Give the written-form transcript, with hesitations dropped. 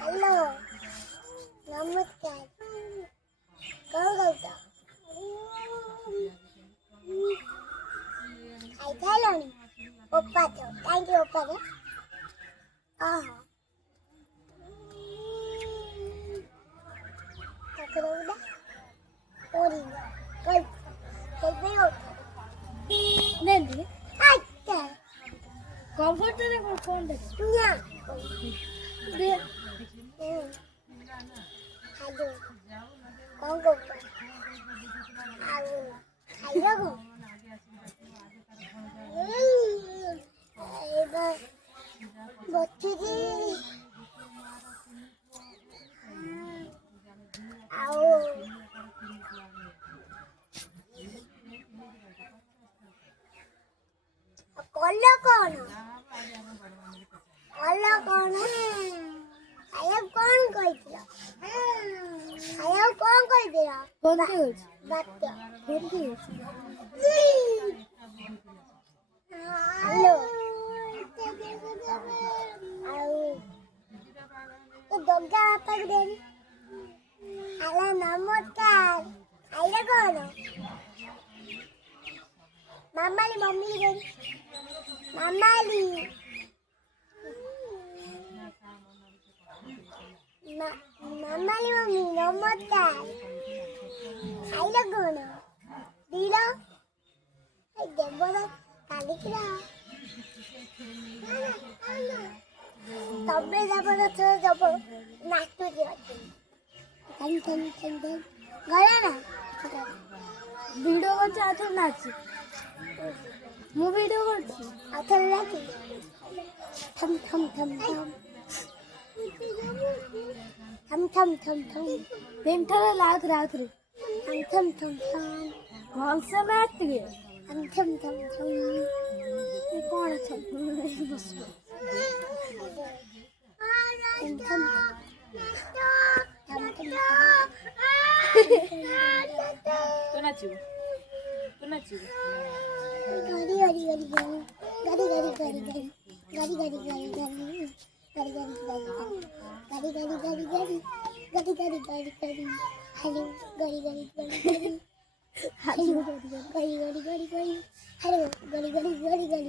hello नमस्कार काय करता ऐकायला नाही पप्पाचं थँक्यू पप्पाचं हा तक्रार ओरी कल कल नहीं अच्छा कंफर्ट है कौन दे ना दे हेलो कौन करता आओ खाइए को बच्ची जी आओ कल्ला कौन कल्ला कौन आया कौन कोई दिया आया कौन कोई दिया कौन सी बात कौन सी हेलो आओ तो दोगा पक दे हेलो नमस्कार आया कौन मामाली मम्मी गई मामाली मामाली मम्मी नमस्कार आइला कौन दीला देवरा कालिकरा तबे जाबो तो जाबो नाचतो जे थन गया ना वीडियो को चाहते नाच मु वीडियो करছি আতল লাগি থম থম থম থম থম থম থম থম বেমঠারে লাউত রাউত রে থম থম থম ভলসে নাচ গে থম থম থম কোন থম বস থম তো নাচিব তো নাচিব गाड़ी गाड़ी गाड़ी गाड़ी गाड़ी गाड़ी गाड़ी गाड़ी गाड़ी गाड़ी गाड़ी गाड़ी गाड़ी गाड़ी गाड़ी गाड़ी गाड़ी गाड़ी गाड़ी हेलो गाड़ी गाड़ी गाड़ी गाड़ी हेलो गाड़ी गाड़ी गाड़ी गाड़ी हेलो गाड़ी गाड़ी गाड़ी गाड़ी